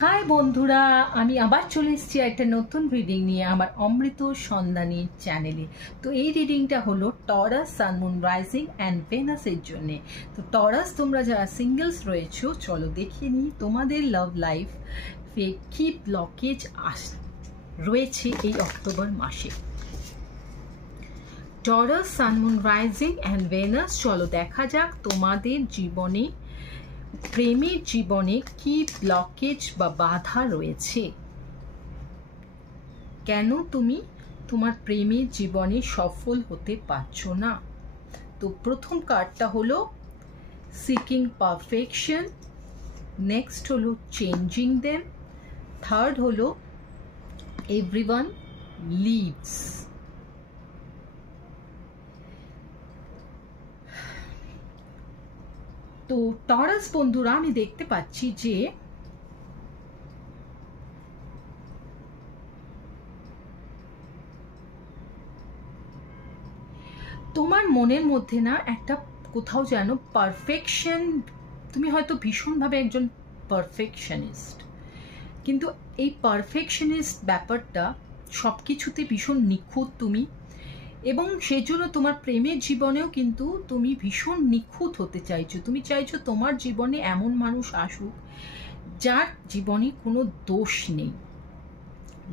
High বন্ধুরা, আমি আবার চলে এসেছি একটা নতুন রিডিং নিয়ে আমার অমৃত সন্ধানী চ্যানেলে। তো এই রিডিংটা হলো Taurus, sun, moon, rising and ভেনাসের জন্যে। তো টরাস, তোমরা যারা সিঙ্গেলস রয়েছো, চলো দেখিয়ে নিই তোমাদের লাভ লাইফ কি ব্লকেজ রয়েছে এই অক্টোবর মাসে। Taurus, sun, moon, rising and Venus, চলো দেখা যাক তোমাদের জীবনে, প্রেমের জীবনে কি ব্লকেজ বা বাধা রয়েছে। কেন তুমি তোমার প্রেমের জীবনে সফল হতে পারছো না? তো প্রথম কার্ডটা হলো সিকিং পারফেকশন, নেক্সট হলো চেঞ্জিং দেম, থার্ড হলো এভরিওয়ান লিভস। তো টরাস বন্ধুরা, আমি দেখতে পাচ্ছি যে তোমার মনের মধ্যে না একটা কোথাও যেন পারফেকশন, তুমি হয়তো ভীষণভাবে একজন পারফেকশনিস্ট, কিন্তু এই পারফেকশনিস্ট ব্যাপারটা সব কিছুতে ভীষণ নিখুঁত তুমি, এবং সেজন্য তোমার প্রেমের জীবনেও কিন্তু তুমি ভীষণ নিখুঁত হতে চাইছো। তুমি চাইছো তোমার জীবনে এমন মানুষ আসুক যার জীবনে কোনো দোষ নেই,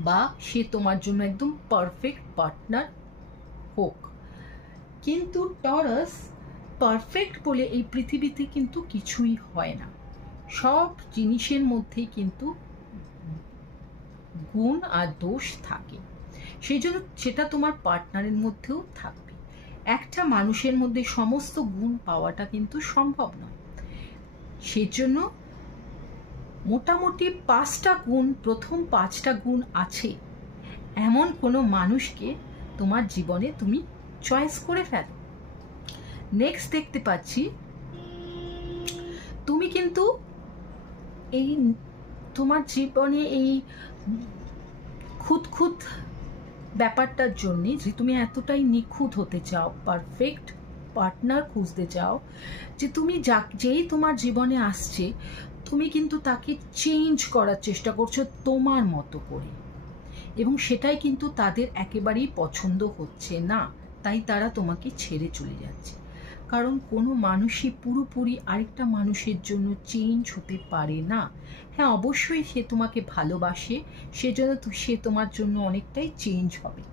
বা সে তোমার জন্য একদম পারফেক্ট পার্টনার হোক। কিন্তু টরাস, পারফেক্ট বলে এই পৃথিবীতে কিন্তু কিছুই হয় না। সব জিনিসের মধ্যেই কিন্তু গুণ আর দোষ থাকে, সেই জন্য সেটা তোমার পার্টনারের মধ্যেও থাকবে। একটা মানুষের মধ্যে সমস্ত গুণ পাওয়াটা কিন্তু সম্ভব নয়। সেজন্য মোটামুটি 5টা গুণ, প্রথম 5টা গুণ আছে এমন কোনো মানুষকে তোমার জীবনে তুমি চয়েস করে ফেলো। নেক্সট দেখতে পাচ্ছি তুমি কিন্তু এই তোমার জীবনে এই খুঁত ব্যাপারটার জন্যে, যে তুমি এতটাই নিখুঁত হতে চাও, পারফেক্ট পার্টনার খুঁজতে চাও, যে তুমি যেই তোমার জীবনে আসছে তুমি কিন্তু তাকে চেঞ্জ করার চেষ্টা করছো তোমার মতো করে, এবং সেটাই কিন্তু তাদের একেবারেই পছন্দ হচ্ছে না, তাই তারা তোমাকে ছেড়ে চলে যাচ্ছে। কারণ কোনো মানুষই পুরোপুরি আরেকটা মানুষের জন্য চেঞ্জ হতে পারে না। হ্যাঁ, অবশ্যই সে তোমাকে ভালোবাসে, সেজন্য সে তোমার জন্য অনেকটাই চেঞ্জ হবে,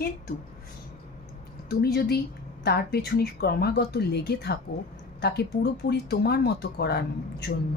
কিন্তু তুমি যদি তার পেছনে ক্রমাগত লেগে থাকো তাকে পুরোপুরি তোমার মতো করার জন্য,